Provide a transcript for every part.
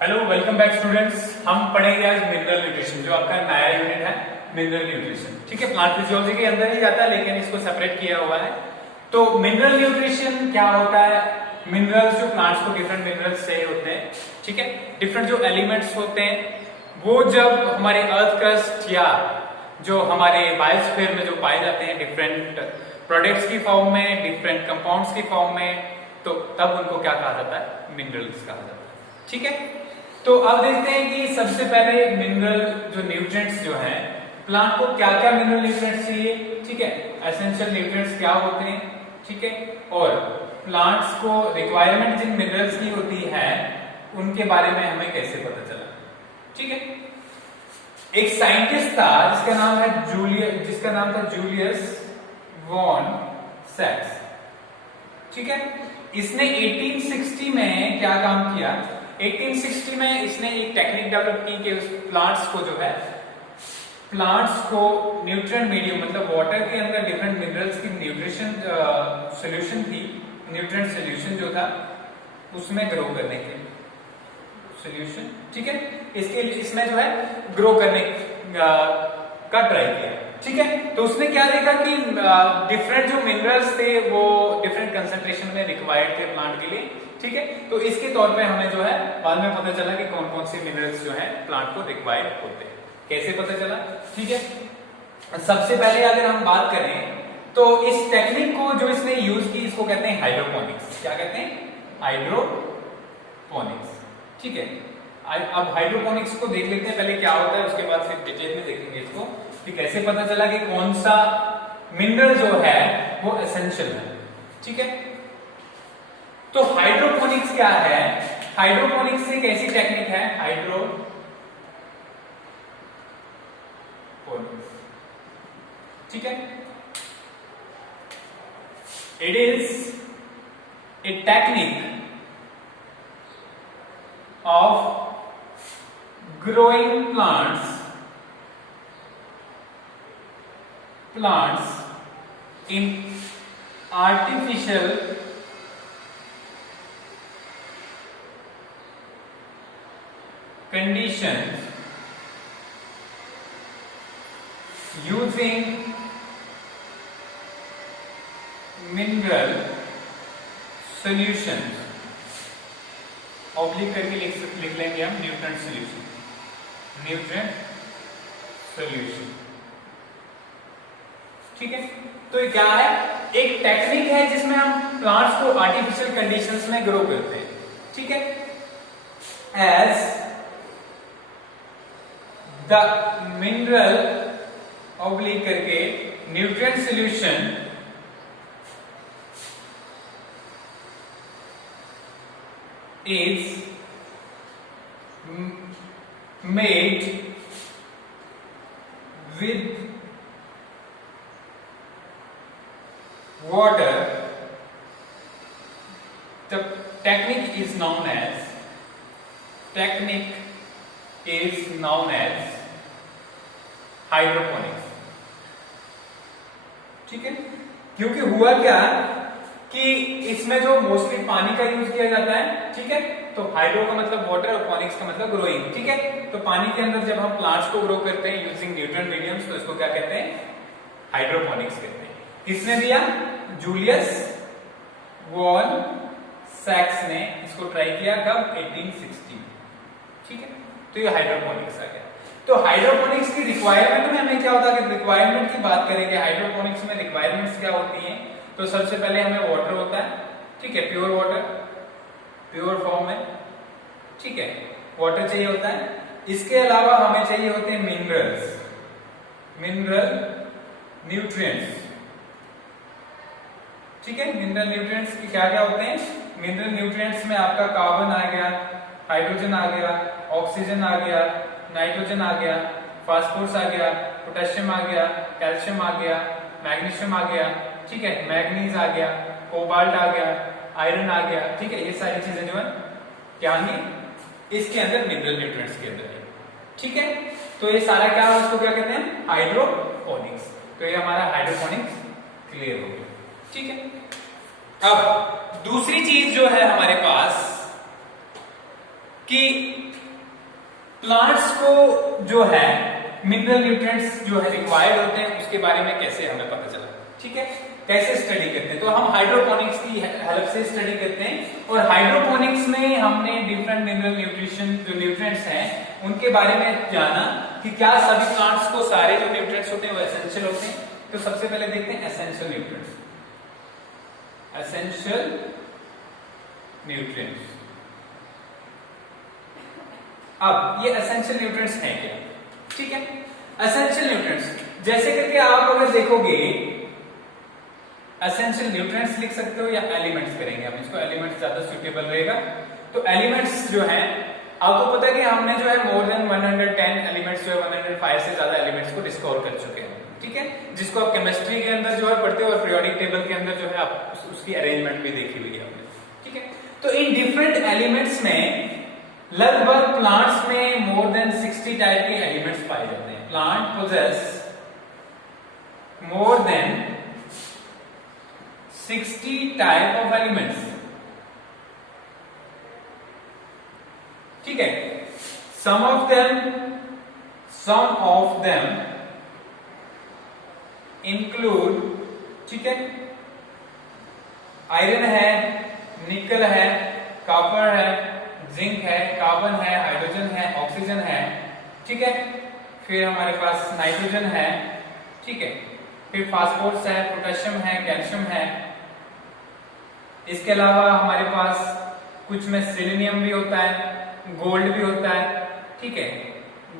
Hello, welcome back students. हम पढ़ेंगे आज मिनरल न्यूट्रिशन, जो आपका नया यूनिट है मिनरल न्यूट्रिशन। ठीक है, प्लांट फिजियोलॉजी के अंदर ही जाता है लेकिन इसको सेपरेट किया हुआ है। तो मिनरल न्यूट्रिशन क्या होता है? मिनरल्स जो प्लांट्स को डिफरेंट मिनरल्स चाहिए होते हैं, ठीक है, डिफरेंट जो एलिमेंट्स होते हैं वो जब हमारे अर्थ क्रस्ट या जो हमारे बायोस्फीयर में जो पाए जाते हैं डिफरेंट प्रोडक्ट्स की फॉर्म में, डिफरेंट कंपाउंड्स की फॉर्म में, तो तब उनको क्या कहा जाता है? मिनरल्स कहा जाता है। ठीक है, तो अब देखते हैं कि सबसे पहले मिनरल जो न्यूट्रिएंट्स जो हैं, प्लांट को क्या क्या मिनरल न्यूट्रिएंट्स चाहिए। ठीक है, एसेंशियल न्यूट्रिएंट्स क्या होते हैं, ठीक है, और प्लांट्स को रिक्वायरमेंट जिन मिनरल्स की होती है उनके बारे में हमें कैसे पता चला। ठीक है, एक साइंटिस्ट था जिसका नाम था जूलियस वॉन सैक्स। ठीक है, इसने 1860 में क्या काम किया? 1860 में इसने एक टेक्निक डेवलप की कि उस प्लांट्स को जो है, प्लांट्स को न्यूट्रिएंट मीडियम मतलब वाटर के अंदर डिफरेंट मिनरल्स की न्यूट्रिशन सॉल्यूशन थी, न्यूट्रिएंट सॉल्यूशन जो था उसमें ग्रो करने के सॉल्यूशन। ठीक है, इसमें जो है ग्रो करने का ट्राई किया। ठीक है, तो उसने क्या देखा कि डिफरेंट जो मिनरल्स थे वो डिफरेंट कंसंट्रेशन में रिक्वायर्ड थे प्लांट के लिए। ठीक है, तो इसके तौर पे हमें जो है बाद में पता चला कि कौन कौन से मिनरल्स जो है प्लांट को रिक्वायर्ड होते हैं। कैसे पता चला? ठीक है, सबसे पहले अगर हम बात करें तो इस टेक्निक को जो इसने यूज की इसको कहते हैं हाइड्रोपोनिक्स। क्या कहते हैं? हाइड्रोपोनिक्स। ठीक है, अब हाइड्रोपोनिक्स को देख लेते हैं पहले क्या होता है, उसके बाद फिर डिटेल में देखेंगे इसको कि कैसे पता चला कि कौन सा मिनरल जो है वो एसेंशियल है। ठीक है, तो हाइड्रोपोनिक्स क्या है? हाइड्रोपोनिक्स एक ऐसी टेक्निक है, हाइड्रोपोनिक्स, ठीक है, it is a technique of growing plants in artificial conditions using mineral solutions। Oblique करके लिख लेंगे हम न्यूट्रिएंट सॉल्यूशन, न्यूट्रिएंट सॉल्यूशन। ठीक है, तो ये क्या है? एक टेक्निक है जिसमें हम प्लांट्स को आर्टिफिशियल कंडीशंस में ग्रो करते हैं। ठीक है, एज द मिनरल ऑब्लिक करके nutrient solution is made with water. The technique is known as hydroponics. ठीक है, क्योंकि हुआ क्या कि इसमें जो मोस्टली पानी का यूज किया जाता है। ठीक है, तो हाइड्रो का मतलब वाटर और पोनिक्स का मतलब ग्रोइंग। ठीक है, तो पानी के अंदर जब हम प्लांट्स को ग्रो करते हैं यूजिंग न्यूट्रिएंट मीडियम्स, तो इसको क्या कहते हैं? हाइड्रोपोनिक्स कहते हैं। किसने दिया? जूलियस वॉन सैक्स ने इसको ट्राई किया। कब? 1860। ठीक है, तो ये हाइड्रोपोनिक्स आ गया। तो हाइड्रोपोनिक्स की रिक्वायरमेंट में हमें क्या होता है? रिक्वायरमेंट की बात करेंगे, हाइड्रोपोनिक्स में रिक्वायरमेंट्स क्या होती है? तो सबसे पहले हमें वाटर होता है। ठीक है, प्योर वाटर, प्योर फॉर्म में। ठीक है, वाटर चाहिए होता है। इसके अलावा हमें चाहिए होते हैं मिनरल्स, मिनरल न्यूट्रिएंट्स। ठीक है, मिनरल न्यूट्रिएंट्स की क्या क्या होते हैं? मिनरल न्यूट्रिएंट्स में आपका कार्बन आ गया, हाइड्रोजन आ गया, ऑक्सीजन आ गया, नाइट्रोजन आ गया, फास्फोरस आ गया, पोटेशियम आ गया, कैल्शियम आ गया, मैग्नीशियम आ गया। ठीक है, मैग्नीज आ गया, कोबाल्ट आ गया, आयरन आ गया। ठीक है, ये सारी चीजें जो है क्या होंगी? इसके अंदर मिनरल न्यूट्रिएंट्स के अंदर है। ठीक है, तो ये सारा क्या है? उसको क्या कहते हैं? हाइड्रोपोनिक्स। तो ये हमारा हाइड्रोपोनिक्स क्लियर हो गया। ठीक है, अब दूसरी चीज जो है हमारे पास कि प्लांट्स को जो है मिनरल न्यूट्रिएंट्स जो है रिक्वायर्ड होते हैं उसके बारे में कैसे हमें पता चला, ठीक है, कैसे स्टडी करते हैं, तो हम हाइड्रोपोनिक्स की हेल्प से स्टडी करते हैं। और हाइड्रोपोनिक्स में हमने डिफरेंट मिनरल न्यूट्रिशन जो न्यूट्रिएंट्स हैं उनके बारे में जाना कि क्या सभी प्लांट्स को सारे जो न्यूट्रिएंट्स होते हैं वो एसेंशियल होते हैं। तो सबसे पहले देखते हैं एसेंशियल न्यूट्रिएंट्स। एसेंशियल न्यूट्रिएंट्स, अब ये एसेंशियल न्यूट्रिएंट्स हैं क्या, ठीक है। एसेंशियल न्यूट्रिएंट्स जैसे करके आप अगर देखोगे एसेंशियल न्यूट्रिएंट्स लिख सकते हो या एलिमेंट्स करेंगे हम इसको, एलिमेंट्स ज्यादा सुटेबल रहेगा। तो एलिमेंट्स जो है आपको पता है कि हमने जो है मोर देन 110 एलिमेंट्स जो है 105 से ज्यादा एलिमेंट्स को डिस्कवर कर चुके हैं, ठीक है, जिसको आप केमिस्ट्री के अंदर जो है पढ़ते हो और पीरियोडिक टेबल के अंदर जो है आप उसकी अरेंजमेंट भी देखी हुई है आपने, ठीक है। तो इन डिफरेंट एलिमेंट्स में लगभग प्लांट्स में मोर देन 60 टाइप के एलिमेंट्स पाए जाते हैं। Plant possess more than 60 type of elements, ठीक है। सम ऑफ देम इंक्लूड, ठीक है, आयरन है, निकल है, कॉपर है, जिंक है, कार्बन है, हाइड्रोजन है, ऑक्सीजन है, ठीक है, फिर हमारे पास नाइट्रोजन है, ठीक है, फिर फास्फोरस है, पोटेशियम है, कैल्शियम है। इसके अलावा हमारे पास कुछ में सिलीनियम भी होता है, गोल्ड भी होता है, ठीक है,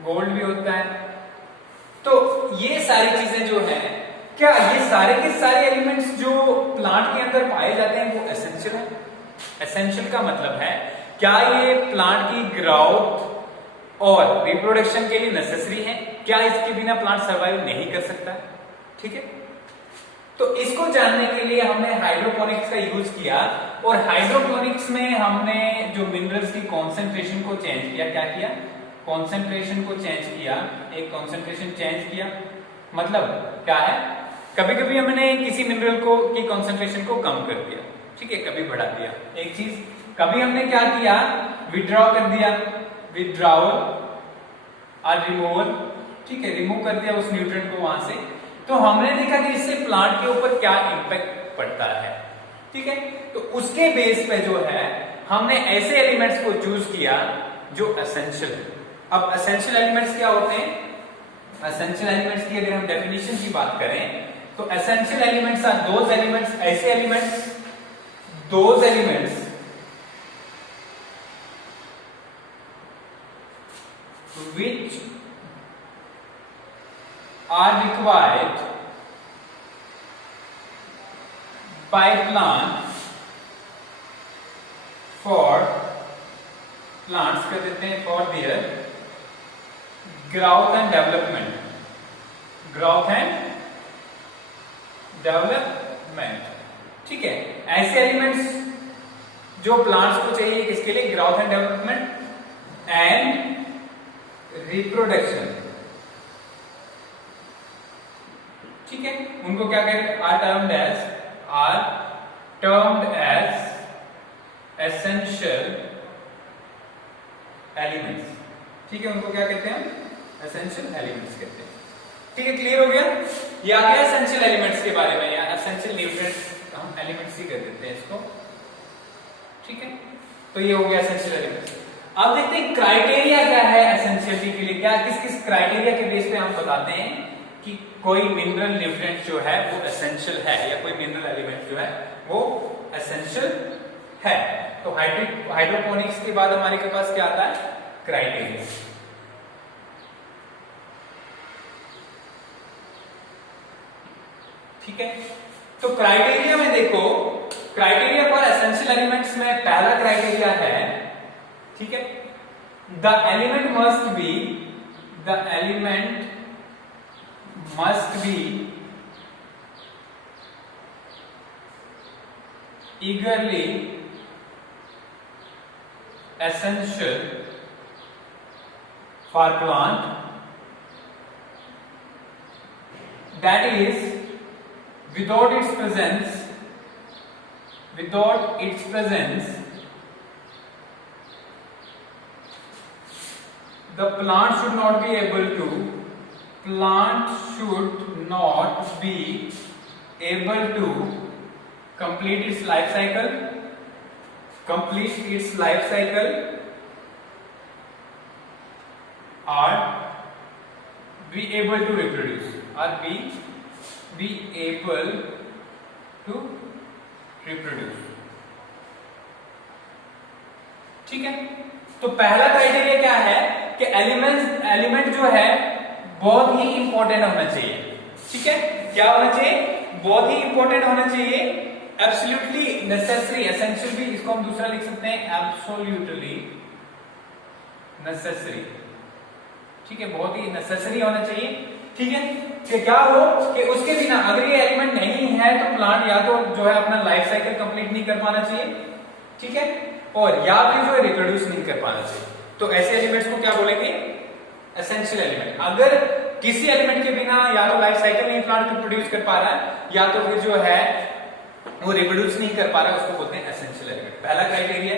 गोल्ड भी होता है। तो ये सारी चीजें जो है, क्या ये सारे के सारे एलिमेंट्स जो प्लांट के अंदर पाए जाते हैं वो एसेंशियल है? एसेंशियल का मतलब है क्या ये प्लांट की ग्रोथ और रिप्रोडक्शन के लिए नेसेसरी है? क्या इसके बिना प्लांट सर्वाइव नहीं कर सकता, ठीक है। तो इसको जानने के लिए हमने हाइड्रोपोनिक्स का यूज किया और हाइड्रोपोनिक्स में हमने जो मिनरल्स की कॉन्सेंट्रेशन को चेंज किया। क्या किया? कॉन्सेंट्रेशन को चेंज किया, एक कॉन्सेंट्रेशन चेंज किया। मतलब क्या है, कभी कभी हमने किसी मिनरल को की कॉन्सेंट्रेशन को कम कर दिया, ठीक है, कभी बढ़ा दिया, एक चीज। कभी हमने क्या किया, विड्रॉ कर दिया, विड्रॉवल और रिमूवल, ठीक है, रिमूव कर दिया उस न्यूट्रिएंट को वहां से। तो हमने देखा कि इससे प्लांट के ऊपर क्या इंपैक्ट पड़ता है, ठीक है। तो उसके बेस पे जो है हमने ऐसे एलिमेंट्स को चूज किया जो एसेंशियल है। अब एसेंशियल एलिमेंट्स क्या होते हैं? एसेंशियल एलिमेंट्स की अगर हम डेफिनेशन की बात करें तो essential elements are those elements, ऐसे elements, those elements which are required by plants for plants कर देते हैं for their growth and development, growth and development, ठीक है। ऐसे एलिमेंट्स जो प्लांट्स को चाहिए किसके लिए? Growth and development and reproduction, ठीक है। उनको क्या कहते हैं? Are termed as essential elements, ठीक है, उनको क्या कहते हैं? एसेंशियल एलिमेंट्स कहते हैं, ठीक है। क्लियर हो गया? ये आ गया एसेंशियल एलिमेंट्स के बारे में, या एसेंशियल न्यूट्रिएंट्स हम एलिमेंट्स ही कर देते हैं इसको, ठीक है। तो ये हो गया एसेंशियल एलिमेंट्स। अब देखते हैं क्राइटेरिया क्या है एसेंशियलिटी के लिए। क्या किस किस क्राइटेरिया के बेस पे हम बताते हैं कि कोई मिनरल न्यूट्रिएंट जो है वो एसेंशियल है या कोई मिनरल एलिमेंट जो है वो एसेंशियल है। तो हाइड्रोपोनिक्स के बाद हमारे के पास क्या आता है? क्राइटेरिया, ठीक है। तो क्राइटेरिया में देखो, क्राइटेरिया फॉर एसेंशियल एलिमेंट्स में पहला क्राइटेरिया है, ठीक है, the element must be eagerly essential for plant, that is without its presence the plant should not be able to complete its life cycle or be able to reproduce or be able to reproduce। ठीक है, तो पहला criteria क्या है कि element जो है बहुत ही इंपॉर्टेंट होना चाहिए। ठीक है, क्या होना चाहिए? बहुत ही इंपॉर्टेंट होना चाहिए। एब्सोल्युटली नेसेसरी, एसेंशियल भी इसको हम दूसरा लिख सकते हैं, एब्सोल्युटली नेसेसरी। ठीक है, बहुत ही नेसेसरी होना चाहिए। ठीक है, कि क्या हो कि उसके बिना अगर ये एलिमेंट नहीं है तो प्लांट या तो जो है अपना लाइफ साइकिल कंप्लीट नहीं कर पाना चाहिए। ठीक है, और या फिर जो है रिप्रोड्यूस नहीं कर पाना चाहिए। तो ऐसे एलिमेंट्स को क्या बोलेंगे? Essential element. अगर किसी एलिमेंट के बिना या तो लाइफ साइकिल नहीं प्लांट प्रोड्यूस कर पा रहा है या तो फिर जो है वो रिप्रोड्यूस नहीं कर पा रहा है, उसको बोलते हैं एसेंशियल एलिमेंट। पहला क्राइटेरिया।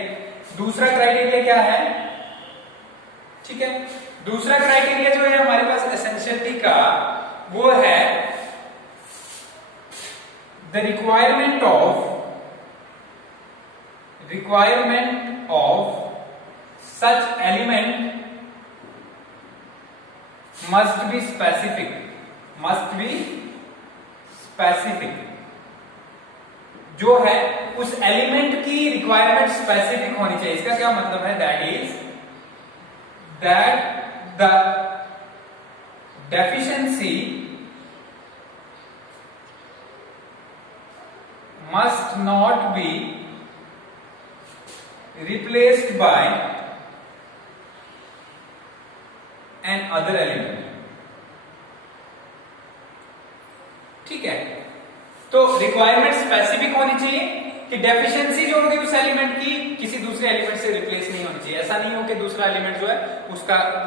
दूसरा क्राइटेरिया क्या है? ठीक है, दूसरा क्राइटेरिया जो है हमारे पास एसेंशियलिटी का, वो है the requirement of such element must be specific जो है उस एलिमेंट की रिक्वायरमेंट स्पेसिफिक होनी चाहिए। इसका क्या मतलब है? That the deficiency must not be replaced by an other element। ठीक है, तो रिक्वायरमेंट स्पेसिफिक होनी चाहिए कि डेफिशिएंसी जो होगी उस एलिमेंट की किसी दूसरे एलिमेंट से रिप्लेस नहीं होनी चाहिए। ऐसा नहीं हो कि दूसरा एलिमेंट जो है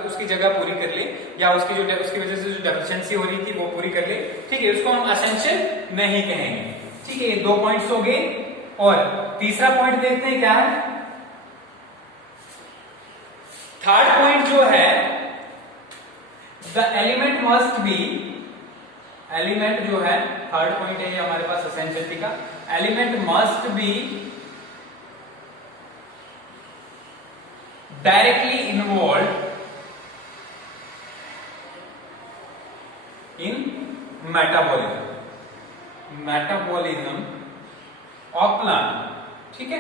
उसकी जगह पूरी कर ले या उसकी वजह से जो डेफिशिएंसी हो रही थी वो पूरी कर ले। ठीक है, उसको हम एसेंशियल नहीं कहेंगे। ठीक है, ये 2 पॉइंट्स हो गए। और तीसरा पॉइंट देखते हैं क्या है। थर्ड पॉइंट जो है, द एलिमेंट जो है, थर्ड पॉइंट है ये हमारे पास एसेंशियलिटी का। Element must be directly involve in metabolism of plant. ठीक है,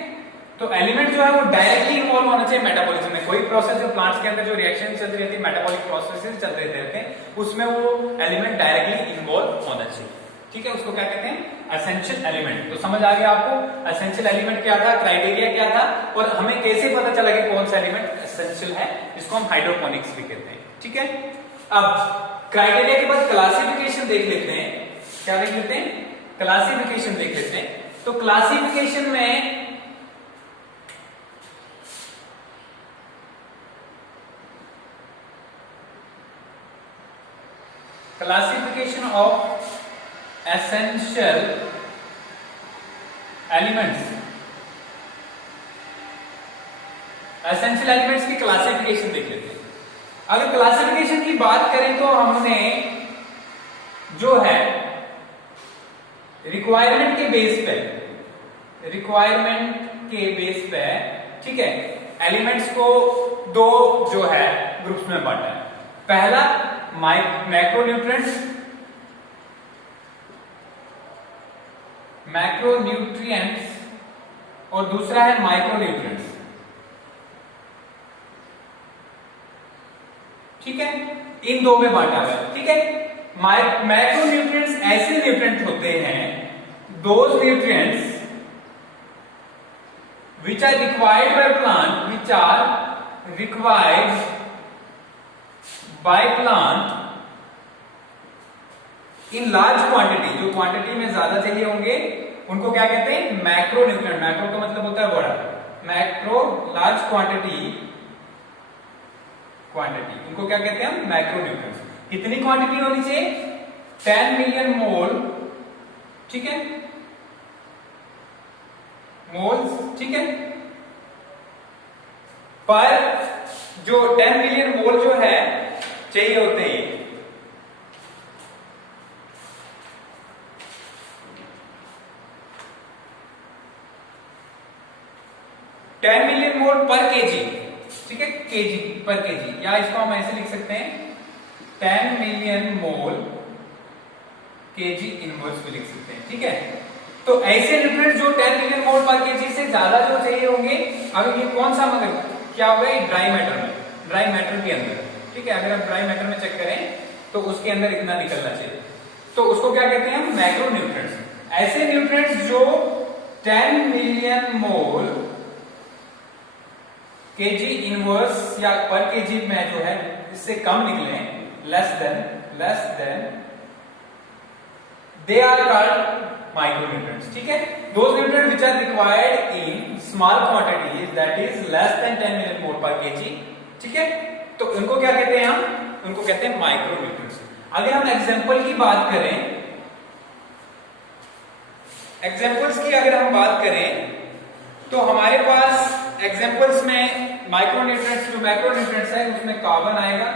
तो एलिमेंट जो है वो डायरेक्टली इन्वॉल्व होना चाहिए मेटाबॉलिज्म में। कोई प्रोसेस जो प्लांट्स के अंदर जो रिएक्शन चल रही है, मेटाबॉलिक प्रोसेसेस चल रहे रहते हैं, उसमें वो एलिमेंट डायरेक्टली इन्वॉल्व होना चाहिए। ठीक है, उसको क्या कहते हैं? Essential element. तो समझ आ गया आपको एसेंशियल एलिमेंट क्या था, क्राइटेरिया क्या था, और हमें कैसे पता चला कि कौन सा एलिमेंट एसेंशियल है। इसको हम हाइड्रोपोनिक्स भी कहते हैं। ठीक है, अब क्राइटेरिया के बाद क्लासिफिकेशन देख लेते हैं। क्या देख लेते हैं? क्लासिफिकेशन देख लेते हैं। तो क्लासिफिकेशन में क्लासिफिकेशन ऑफ एसेंशियल एलिमेंट्स की क्लासिफिकेशन देख लेते हैं। अगर क्लासिफिकेशन की बात करें तो हमने जो है रिक्वायरमेंट के बेस पे ठीक है, एलिमेंट्स को 2 जो है ग्रुप्स में बांटा है। पहला मैक्रोन्यूट्रिएंट्स और दूसरा है माइक्रोन्यूट्रिएंट्स। ठीक है, इन 2 में बांटा हुआ है। ठीक है, मैक्रोन्यूट्रिएंट्स ऐसे न्यूट्रिएंट होते हैं, those nutrients which are required by plant in large quantity। जो क्वांटिटी में ज्यादा चाहिए होंगे उनको क्या कहते हैं? Macro nutrient. मैक्रो का मतलब होता है बड़ा, मैक्रो लार्ज क्वांटिटी इनको क्या कहते हैं? Macro nutrients. कितनी क्वांटिटी होनी चाहिए? 10 मिलियन मोल। ठीक है, मोल्स। ठीक है, पर जो 10 मिलियन मोल जो है चाहिए होते हैं। 10 मिलियन मोल पर केजी, ठीक है, केजी पर केजी, या इसको हम ऐसे लिख सकते हैं 10 मिलियन मोल केजी इनवर्स भी लिख सकते हैं, ठीक है। तो ऐसे न्यूट्रिएंट जो 10 मिलियन मोल पर केजी से ज्यादा जो चाहिए होंगे, अगर ये कौन सा मगर क्या होगा, ये ड्राई मैटर में, ड्राई मैटर के अंदर, ठीक है, अगर आप ड्राई मैटर में चेक करें तो उसके अंदर इतना निकलना चाहिए, तो उसको क्या कहते हैं हम, मैक्रो न्यूट्रिएंट्स। ऐसे न्यूट्रिएंट्स जो 10 मिलियन मोल केजी इनवर्स या पर केजी में जो है इससे कम निकले, less than they are called micronutrients, ठीक है। those nutrients which are required in small quantities, that is less than 10 million mole per kg, ठीक है, तो उनको क्या कहते हैं हम, उनको कहते हैं माइक्रोन्यूट्रिएंट्स। अगर हम एग्जांपल की बात करें, एग्जांपल्स की अगर हम बात करें तो हमारे पास एग्जांपल्स में माइक्रोन्यूट्रिएंट्स, जो मैक्रोन्यूट्रिएंट्स है उसमें कार्बन आएगा,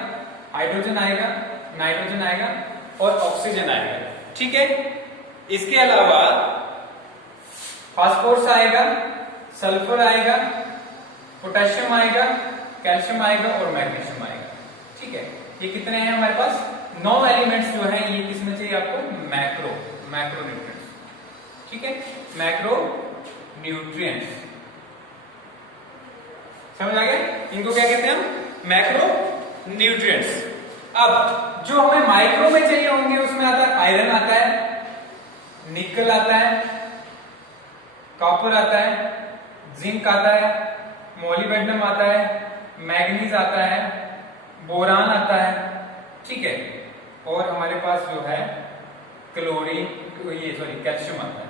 हाइड्रोजन आएगा, नाइट्रोजन आएगा और ऑक्सीजन आएगा, ठीक है। इसके अलावा फास्फोरस आएगा, सल्फर आएगा, पोटेशियम आएगा, कैल्शियम आएगा और मैग्नीशियम आएगा, ठीक है। ये कितने हैं हमारे पास, 9 एलिमेंट्स जो हैं, ये किसमें चाहिए आपको, मैक्रोन्यूट्रिएंट्स, ठीक है, मैक्रो न्यूट्रिएंट्स, समझ आ गया। इनको क्या कहते हैं हम, मैक्रो न्यूट्रिएंट्स। अब जो हमें माइक्रो में चाहिए होंगे उसमें आता है आयरन आता है, निकल आता है, कॉपर आता है, जिंक आता है, मोलिब्डेनम आता है, मैग्नीज आता है, बोरान आता है, ठीक है, और हमारे पास जो है क्लोरीन, कैल्शियम आता है,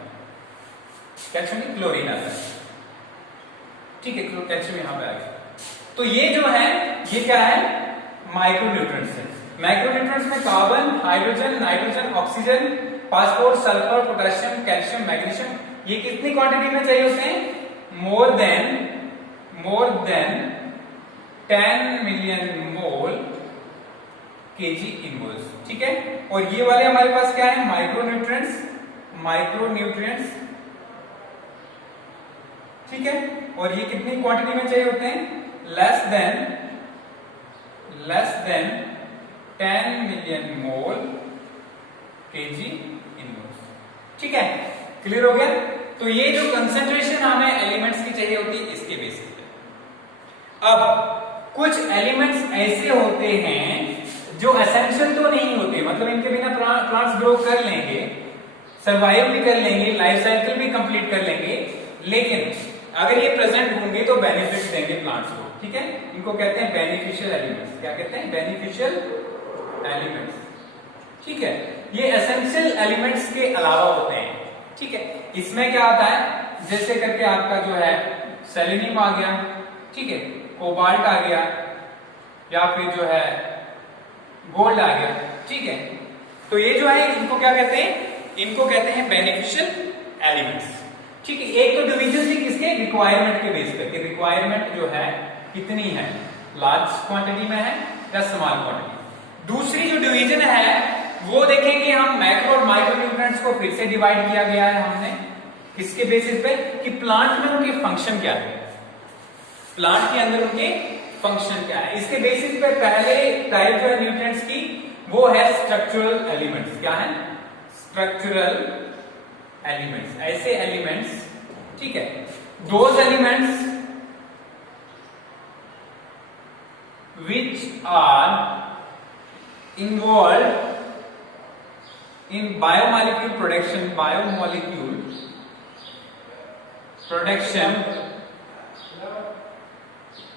कैल्शियम नहीं क्लोरीन आता है, ठीक है, कैल्शियम यहां पे आ गया। तो ये जो है ये क्या है, माइक्रोन्यूट्रिएंट्स है। मैक्रोन्यूट्रिएंट्स में carbon, hydrogen, nitrogen, oxygen, phosphorus, sulphur, potassium, calcium, magnesium, ये कितनी क्वांटिटी में चाहिए होते हैं, मोर देन 10 मिलियन मोल केजी इनवर्स, ठीक है। और ये वाले हमारे पास क्या है, माइक्रोन्यूट्रिएंट्स, ठीक है। और ये कितनी क्वांटिटी में चाहिए होते हैं, लेस देन 10 मिलियन मोल केजी इनवर्स, ठीक है, क्लियर हो गया। तो ये जो कंसेंट्रेशन हमें एलिमेंट्स की चाहिए होती है इसके बेसिस पे। अब कुछ एलिमेंट्स ऐसे होते हैं जो एसेंशियल तो नहीं होते, मतलब इनके बिना प्लांट्स ग्रो कर लेंगे, सर्वाइव भी कर लेंगे, लाइफ साइकिल भी कंप्लीट कर लेंगे, लेकिन अगर ये प्रेजेंट होंगे तो बेनिफिट देंगे प्लांट्स को, ठीक है। इनको कहते हैं बेनिफिशियल एलिमेंट्स। क्या कहते हैं, बेनिफिशियल एलिमेंट्स, ठीक है। ये एसेंशियल एलिमेंट्स के अलावा होते हैं, ठीक है। इसमें क्या आता है, जैसे करके आपका जो है सेलेनियम आ गया, ठीक है, कोबाल्ट आ गया, या फिर जो है गोल्ड आ गया, ठीक है। तो ये जो है इनको क्या कहते हैं, इनको कहते हैं बेनिफिशियल एलिमेंट्स, ठीक है। एक तो डिवीजन थी किसके, रिक्वायरमेंट के बेस पे, कि रिक्वायरमेंट जो है कितनी है, लार्ज क्वांटिटी में है या स्मॉल क्वांटिटी। दूसरी जो डिवीजन है वो देखेंगे हम, मैक्रो और माइक्रो न्यूट्रिएंट्स को फिर से डिवाइड किया गया है हमने किसके बेसिस पे, कि प्लांट में उनके फंक्शन क्या है, प्लांट के अंदर उनके फंक्शन क्या है। इसके बेसिस पे पहले टाइप जो है न्यूट्रिएंट्स की वो है स्ट्रक्चरल एलिमेंट्स। क्या है, स्ट्रक्चरल एलिमेंट्स, ऐसे एलिमेंट्स, ठीक है, those elements which are involved in biomolecule production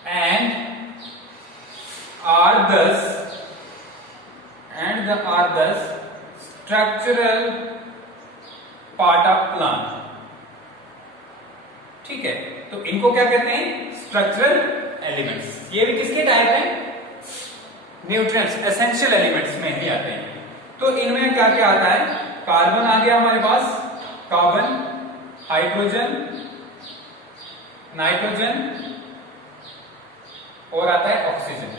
and are thus structural part of plant, ठीक है। तो इनको क्या कहते हैं, स्ट्रक्चरल एलिमेंट्स। ये भी किसके टाइप है, न्यूट्रिएंट्स, एसेंशियल एलिमेंट्स में ही आते हैं। तो इनमें क्या क्या आता है, कार्बन आ गया हमारे पास, कार्बन, हाइड्रोजन, नाइट्रोजन, और आता है ऑक्सीजन।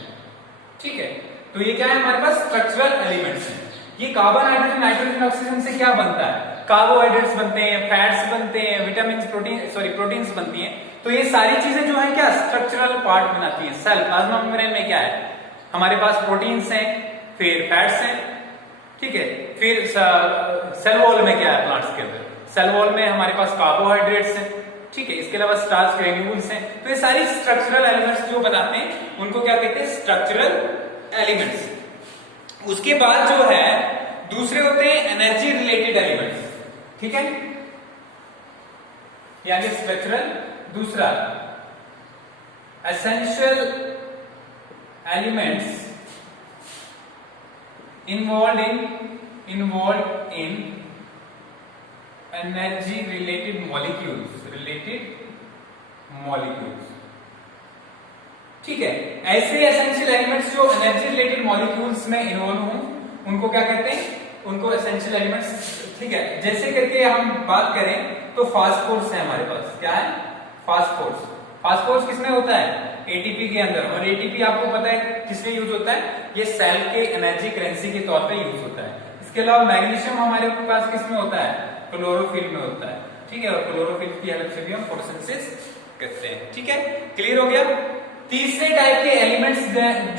ठीक है, तो ये क्या है हमारे पास स्ट्रक्चरल एलिमेंट्स हैं। ये कार्बन, हाइड्रोजन, नाइट्रोजन, ऑक्सीजन से क्या बनता है? कार्बोहाइड्रेट्स बनते हैं, फैट्स बनते हैं, विटामिन, प्रोटीन्स बनती हैं। तो ये सारी चीजें जो है क्या स्ट्रक्चरल पार्ट बनाती हैं। सेल, प्लाज्मा मेम्ब्रेन में क्या है हमारे पास? प्रोटीन्स हैं, फिर फैट्स हैं, ठीक है, फिर सेल वॉल में क्या है प्लांट्स के अंदर? सेल वॉल में हमारे पास कार्बोहाइड्रेट्स हैं, ठीक है, इसके अलावा स्टार्च ग्रेन्यूल्स हैं। तो ये सारी स्ट्रक्चरल एलिमेंट्स जो बताते हैं उनको क्या कहते हैं? Structural elements. उसके बाद जो है दूसरे होते हैं एनर्जी रिलेटेड एलिमेंट्स, ठीक है, यानी स्ट्रक्चरल। दूसरा essential elements involve in energy related molecules, ठीक है। ऐसे एसेंशियल एलिमेंट्स जो एनर्जी रिलेटेड मॉलिक्यूल्स में इन्वॉल्व हों उनको क्या कहते हैं? उनको एसेंशियल एलिमेंट्स, ठीक है। जैसे करके हम बात करें तो फास्फोरस है हमारे पास। क्या है? फास्फोरस। फास्फोरस किसमें होता है? एटीपी के अंदर। और एटीपी आपको पता है किस लिए यूज होता है? ये सेल के एनर्जी करेंसी के तौर पे यूज होता है। इसके अलावा मैग्नीशियम हमारे पास किसमें होता है? क्लोरोफिल में होता है, ठीक है, और क्लोरोफिल की हेल्प से भी हम फोटोसिंथेसिस करते हैं, ठीक है। क्लियर हो गया? तीसरे टाइप के एलिमेंट्स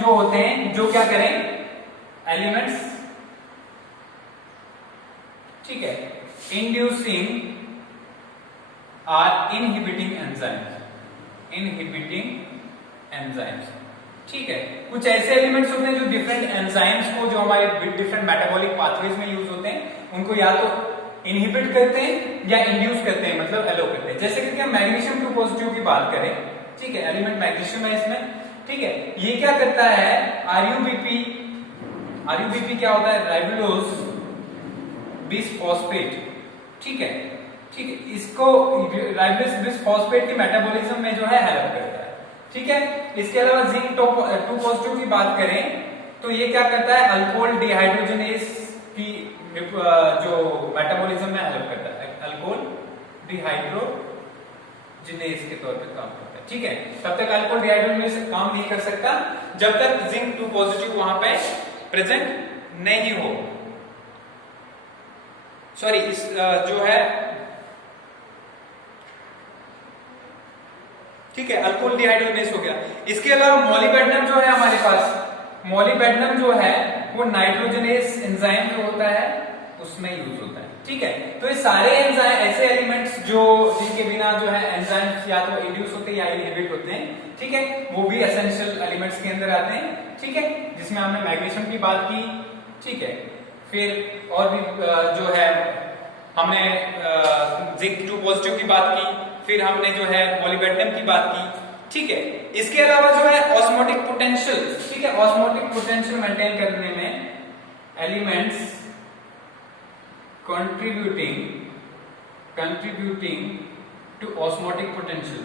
जो होते हैं, जो क्या करें? एलिमेंट्स, ठीक है, इंड्यूसिंग आर इनहिबिटिंग एंजाइम्स, ठीक है। कुछ ऐसे एलिमेंट्स होते हैं जो डिफरेंट एंजाइम्स को, जो हमारे डिफरेंट मेटाबॉलिक पाथवेज में यूज होते हैं, उनको या तो इनहिबिट करते हैं या इंड्यूस करते हैं, मतलब एलो करते हैं। जैसे कि हम मैग्नीशियम 2 पॉजिटिव की बात करें, ठीक है, एलिमेंट मैग्नीशियम है इसमें, ठीक है। ये क्या करता है? आरयूबीपी क्या होता है? राइबोलोज बिसफॉस्फेट, ठीक है, ठीक है, इसको राइबोलोज बिसफॉस्फेट के मेटाबॉलिज्म में जो है हेल्प करता है, ठीक है। इसके अलावा जिंक 2 पॉजिटिव की बात करें तो ये क्या करता है? अल्कोहल डिहाइड्रोजनेज की जो मेटाबॉलिज्म में हेल्प करता है, अल्कोहल डिहाइड्रोजनेज के तौर पे काम करता है, ठीक है। तब तक अल्कोहल डिहाइड्रोजनेज काम नहीं कर सकता जब तक जिंक 2 पॉजिटिव वहां पे प्रेजेंट नहीं हो। सॉरी, इस जो है, ठीक है, अल्कोहल डिहाइड्रोजनेज हो गया। इसके अलावा मॉलिबेडनम जो है हमारे पास, मॉलिबेडनम जो है वो नाइट्रोजनेज एंजाइम जो होता है उसमें यूज होता है, ठीक है। तो ये सारे एंजाइम ऐसे एलिमेंट्स जो जिनके बिना जो है एंजाइम्स या तो इंड्यूस होते हैं या इनहिबिट होते हैं, ठीक है, वो भी एसेंशियल एलिमेंट्स के अंदर आते हैं, ठीक है। जिसमें हमने मैग्नीशियम की बात की, ठीक है, फिर और भी जो है हमने जिंक 2 पॉजिटिव की बात की, फिर हमने जो है मॉलिबेडनम की बात की, ठीक है। इसके अलावा जो है ऑस्मोटिक पोटेंशियल, ठीक है, ऑस्मोटिक पोटेंशियल मेंटेन करने में elements contributing to osmotic potential,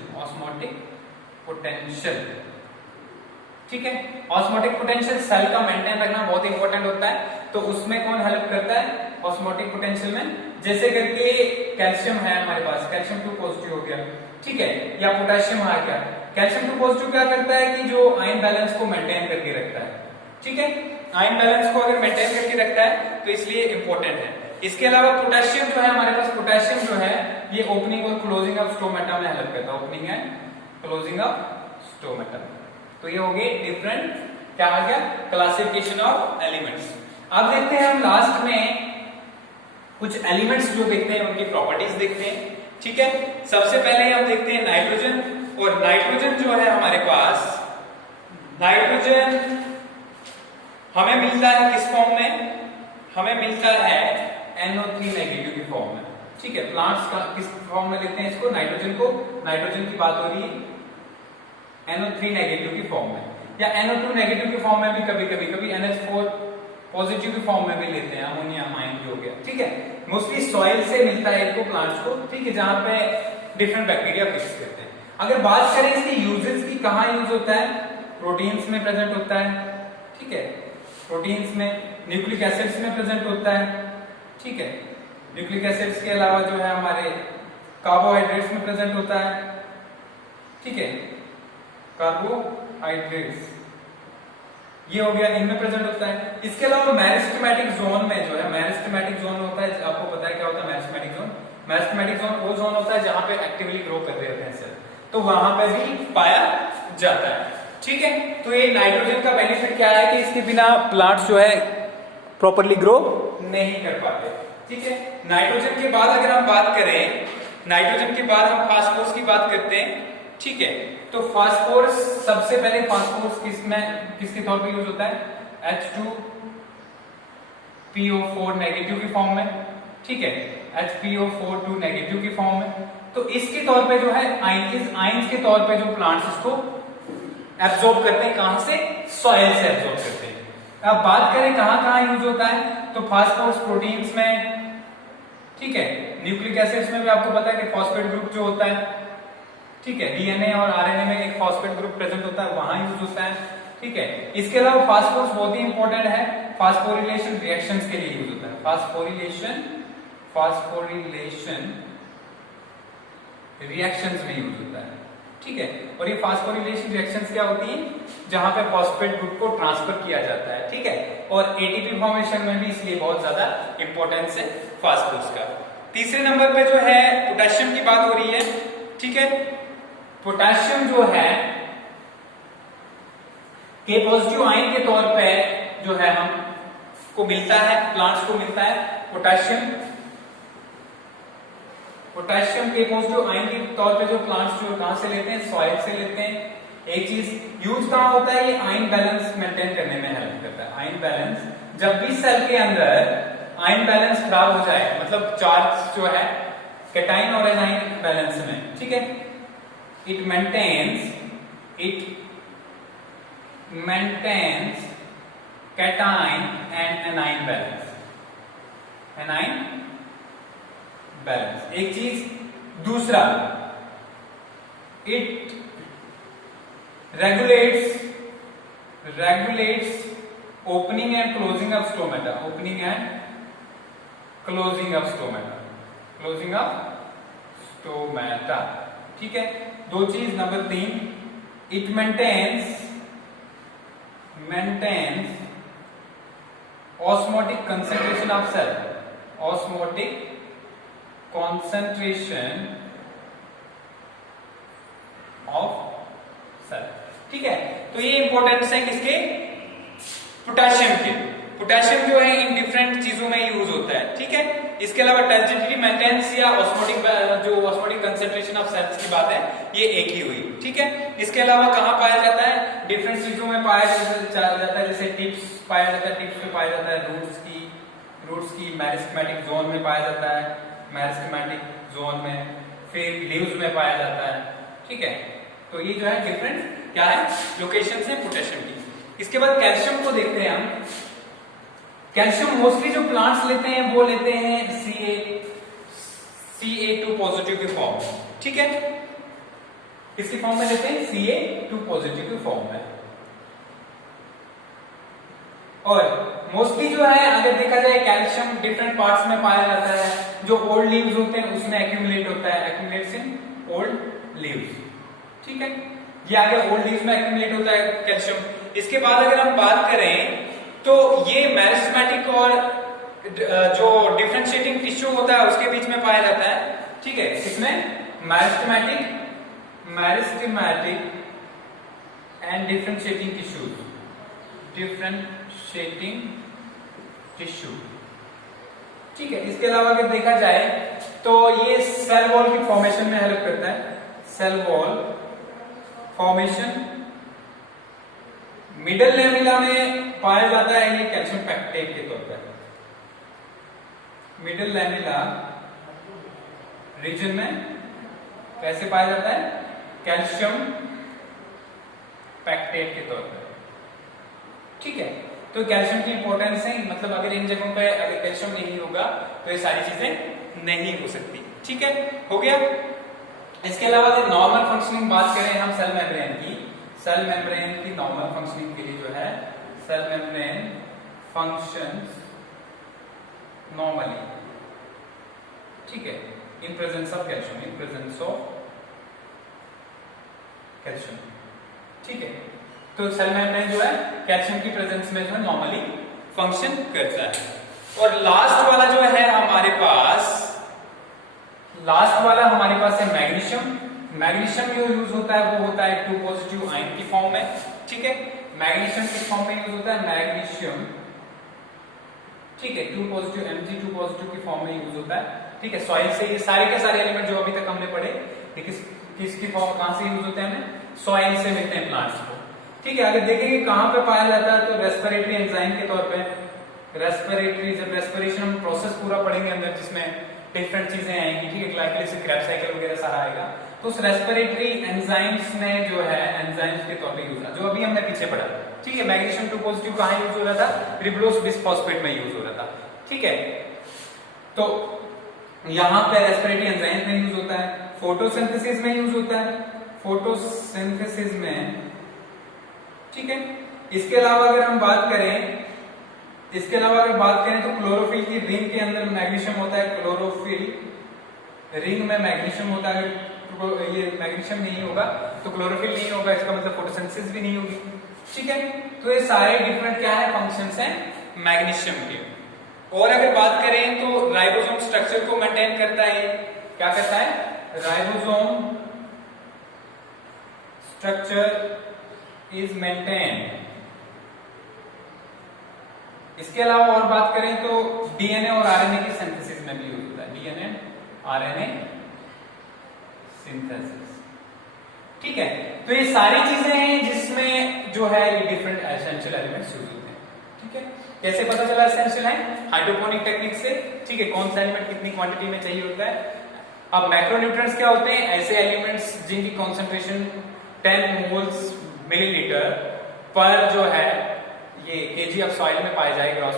ठीक है। ऑस्मोटिक पोटेंशियल सेल का मेंटेन रखना बहुत इंपॉर्टेंट होता है, तो उसमें कौन हेल्प करता है ऑस्मोटिक पोटेंशियल में? जैसे करके कैल्शियम है हमारे पास, कैल्शियम 2 पॉजिटिव हो गया, ठीक है, या पोटेशियम आ गया। कैल्शियम 2 पॉजिटिव क्या करता है कि जो आयन बैलेंस को मेंटेन करके रखता है, ठीक है, आयन बैलेंस को अगर मेंटेन करके रखता है तो इसलिए इंपॉर्टेंट है। इसके अलावा पोटेशियम जो है हमारे पास, पोटेशियम जो है ये ओपनिंग और क्लोजिंग ऑफ स्टोमेटा में हेल्प करता है, opening and closing of stomata. तो ये हो गए डिफरेंट, क्या आ गया? Classification of elements. अब देखते हैं हम लास्ट में कुछ एलिमेंट्स जो देखते हैं उनकी प्रॉपर्टीज देखते हैं, ठीक है। सबसे पहले हम देखते हैं नाइट्रोजन, और नाइट्रोजन जो है हमारे पास, नाइट्रोजन हमें मिलता है किस फॉर्म में? हमें मिलता है NO3 नेगेटिव की फॉर्म में, ठीक है। प्लांट्स का किस फॉर्म में लेते हैं इसको? नाइट्रोजन को, नाइट्रोजन की बात हो रही है NO3 नेगेटिव की फॉर्म में, या NO2 नेगेटिव की फॉर्म में भी कभी NH4 पॉजिटिव की फॉर्म में भी लेते हैं, अमोनिया अमाइन भी हो गया, ठीक है। मोस्टली सॉइल से मिलता है इनको प्लांट्स को, ठीक है, जहां पे डिफरेंट बैक्टीरिया फिक्स करते हैं। अगर बात करें इसके यूजेस की, कहाँ यूज होता है? प्रोटीन्स में प्रेजेंट होता है, ठीक है, प्रोटीन्स में, न्यूक्लिक एसिड्स में प्रेजेंट होता है, ठीक है। न्यूक्लिक एसिड्स के अलावा जो है हमारे कार्बोहाइड्रेट्स में प्रेजेंट होता है, ठीक है। कार्बोहाइड्रेट्स, ये हो गया, इनमें प्रेजेंट होता है। इसके अलावा मेरिस्टेमेटिक जोन में जो है, मेरिस्टेमेटिक जोन होता है, आपको पता है क्या होता है मेरिस्टेमेटिक जोन? मेरिस्टेमेटिक जोन वो जोन होता है जहां पे एक्टिवली ग्रो कर रहे होते हैं सेल, तो वहां पे भी पाया जाता है। ठीक है, तो ये नाइट्रोजन का बेनिफिट क्या है कि इसके बिना प्लांट्स जो है प्रॉपरली ग्रो नहीं कर पाते। ठीक है, नाइट्रोजन के बाद अगर हम बात करें, नाइट्रोजन के बाद हम फास्फोरस की बात करते हैं। ठीक है, तो फास्फोरस सबसे पहले फास्फोरस किसके तौर पे यूज होता है? H2PO4 नेगेटिव की फॉर्म में। ठीक है, HPO4 नेगेटिव की फॉर्म में। तो इसके तौर पे जो है आयंस के तौर पे जो प्लांट्स इसको एब्जॉर्ब करते हैं, कहां से? सॉइल से एब्जॉर्ब करते हैं। अब बात करें कहां कहां यूज होता है, तो फास्फोरस प्रोटीन्स में, ठीक है, न्यूक्लिक एसिड्स में भी आपको पता है कि फॉस्फेट ग्रुप जो होता है, ठीक है, डीएनए और आरएनए में एक फॉस्फेट ग्रुप प्रेजेंट होता है, वहां यूज होता है। ठीक है, इसके अलावा फास्फोरस बहुत ही इंपॉर्टेंट है, फास्फोरिलेशन रिएक्शंस के लिए यूज होता है। फास्फोरिलेशन रिएक्शंस में यूज होता है। ठीक है, और ये फास्फोरिलेशन रिएक्शंस क्या होती है? जहां पे फॉस्फेट ग्रुप को ट्रांसफर किया जाता है। ठीक है, और एटीपी फॉर्मेशन में भी इसलिए बहुत ज्यादा इंपॉर्टेंस है फास्फोरस का। तीसरे नंबर पे जो है पोटेशियम की बात हो रही है। ठीक है, पोटेशियम जो है के पॉजिटिव आयन के तौर पे जो है हम को मिलता है, प्लांट्स को मिलता है पोटेशियम के पॉजिटिव आयन के तौर पे जो प्लांट्स जो कहां से लेते हैं? सॉइल से लेते हैं। एक चीज यूज कहां होता है? ये आयन बैलेंस मेंटेन करने में हेल्प करता है। आयन बैलेंस, जब भी सेल के अंदर आयन बैलेंस खराब हो जाए, मतलब चार्ज जो है कैटाइन और एनाइन बैलेंस में, ठीक है, it maintains cation and anion balance। एक चीज, दूसरा it regulates opening and closing of stomata। ठीक है, दो चीज। Number 3, it maintains osmotic concentration of cell, ठीक है, तो ये इंपॉर्टेंस है किसके? पोटेशियम के। पोटेशियम जो है इन डिफरेंट चीजों में यूज होता है। ठीक है, इसके अलावा टेंजेंटली मेंटेनेंस या ऑस्मोटिक कंसेंट्रेशन ऑफ सेल्स की बात है, ये एक ही हुई। ठीक है, इसके अलावा कहां पाया जाता है? डिफरेंट चीजों में पाया जाता है, जैसे टिप्स पाया जाता है, टिप्स में पाया जाता है, रूट्स की मेरिस्टेमेटिक जोन में पाया जाता है, मेरिस्टेमेटिक जोन में, फिर लीव्स में पाया जाता है। ठीक है, तो ये जो है डिफरेंट क्या है? लोकेशन है पोटेशियम की। इसके बाद कैल्शियम को देखते हैं हम। कैल्शियम मोस्टली जो प्लांट्स लेते हैं वो लेते हैं Ca2 पॉजिटिव की फॉर्म में। ठीक है, किसकी फॉर्म में लेते हैं? Ca2 पॉजिटिव की फॉर्म में। और मोस्टली जो है अगर देखा जाए कैल्शियम डिफरेंट पार्ट्स में पाया जाता है। जो ओल्ड लीव्स होते हैं उसमें एक्यूमुलेट होता है, एक्यूमुलेट्स इन ओल्ड लीव्स। ठीक है, ये आगे ओल्ड लीव्स में एक्यूमुलेट होता है कैल्शियम। इसके बाद अगर हम बात करें तो ये मेरिस्टेमेटिक और जो डिफरेंशिएटिंग टिश्यू होता है उसके बीच में पाया जाता है। ठीक है, इसमें मेरिस्टेमेटिक एंड डिफरेंशिएटिंग टिश्यू। ठीक है, इसके अलावा अगर देखा जाए तो ये सेल वॉल की फॉर्मेशन में हेल्प करता है। Cell wall formation middle lamella में पाया जाता है ये कैल्शियम पैक्टेट के तौर पर। मिडल लेमिला रीजन में कैसे पाया जाता है? कैल्शियम पैक्टेट के तौर पर। ठीक है, तो कैल्शियम की इंपॉर्टेंस है, मतलब अगर इन जगहों पे अगर कैल्शियम नहीं होगा तो ये सारी चीजें नहीं हो सकती। ठीक है, हो गया। इसके अलावा अगर नॉर्मल फंक्शनिंग बात करें हम सेल मेम्ब्रेन की नॉर्मल फंक्शनिंग के लिए जो है सेल मेम्ब्रेन फंक्शंस नॉर्मली। ठीक है, इन प्रेजेंस ऑफ कैल्शियम, ठीक है। तो सेल मेम्ब्रेन जो है कैल्शियम की प्रेजेंस में जो है नॉर्मली फंक्शन करता है। और लास्ट वाला जो है हमारे पास, लास्ट वाला हमारे पास है मैग्नीशियम। मैग्नीशियम जो यूज होता है वो होता है 2 पॉजिटिव आयन की फॉर्म में, ठीक है। मैग्नीशियम किस फॉर्म में यूज होता है, मैग्नीशियम, ठीक है, 2 पॉजिटिव Mg2 पॉजिटिव की फॉर्म में यूज होता है, ठीक है। सॉइल से ये सारे के सारे एलिमेंट जो अभी तक हमने पढ़े ये किसकी फॉर्म, कहां से यूज होते हैं, हमें सॉइल से मिलते हैं प्लांट्स को, ठीक है। अगर देखेंगे कहां पे पाया जाता है तो रेस्पिरेटरी एंजाइम के तौर पे, रेस्पिरेटरी, जब रेस्पिरेशन हम प्रोसेस पूरा पढ़ेंगे अंदर जिसमें डिफरेंट चीजें आएंगी, ठीक है, ग्लाइकोलाइसिस, क्रेब्स साइकिल वगैरह सारा आएगा, तो उस रेस्पिरेटरी एंजाइम्स में जो है एंजाइम्स के तौर पे यूज है, जो अभी हमने पीछे पढ़ा, ठीक है। मैग्नीशियम 2 पॉजिटिव कहां यूज हो रहा था, रिबोलोस बिसफॉस्फेट में यूज हो रहा था, ठीक है। तो यहां पे रेस्पिरेटरी एंजाइम्स में यूज होता है, फोटोसिंथेसिस में यूज होता है, फोटोसिंथेसिस में, ठीक है। इसके अलावा अगर हम बात करें, इसके अलावा अगर बात करें तो क्लोरोफिल की रिंग के अंदर मैग्नीशियम होता है, क्लोरोफिल रिंग में मैग्नीशियम होता है। अगर ये मैग्नीशियम नहीं होगा तो क्लोरोफिल नहीं होगा, इसका मतलब फोटोसिंथेसिस भी नहीं होगी, ठीक है। तो ये सारे डिफरेंट क्या है, फंक्शंस हैं मैग्नीशियम के। और अगर बात करें तो राइबोसोम स्ट्रक्चर को मेंटेन करता है, क्या करता है, राइबोसोम स्ट्रक्चर इज मेंटेन्ड। इसके अलावा और बात करें तो डीएनए और आरएनए की सिंथेसिस में भी यूज होता है, डीएनए आरएनए सिंथेसिस, ठीक है। तो ये सारी चीजें हैं जिसमें जो है ये डिफरेंट एसेंशियल एलिमेंट्स यूज होते हैं, ठीक है। कैसे पता चला एसेंशियल है, हाइड्रोपोनिक टेक्निक से, ठीक है, कौन सा एलिमेंट कितनी क्वांटिटी में चाहिए होता है। अब मैक्रोन्यूट्रिएंट्स क्या होते हैं, ऐसे एलिमेंट्स जिनकी कॉन्सेंट्रेशन 10 मोल्स मिलीलीटर पर जो है ये केजी ऑफ सॉइल में पाए जाए ग्रॉस,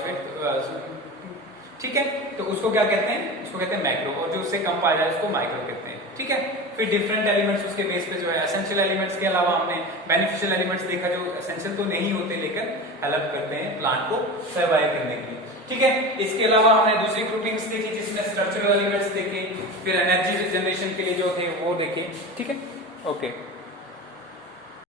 ठीक है। तो उसको क्या कहते हैं, उसको कहते हैं मैक्रो, और जो उससे कम पाया जाए उसको माइक्रो कहते हैं, ठीक है। फिर डिफरेंट एलिमेंट्स उसके बेस पे जो है, एसेंशियल एलिमेंट्स के अलावा हमने बेनिफिशियल एलिमेंट्स देखा जो एसेंशियल तो नहीं होते लेकिन हेल्प करते हैं प्लांट को सर्वाइव करने के लिए, ठीक है। इसके अलावा हमने दूसरी प्रोटीन्स देखी जिसमें स्ट्रक्चरल एलिमेंट्स देखे, फिर एनर्जी जनरेशन के लिए जो थे वो देखे, ठीक है। ओके।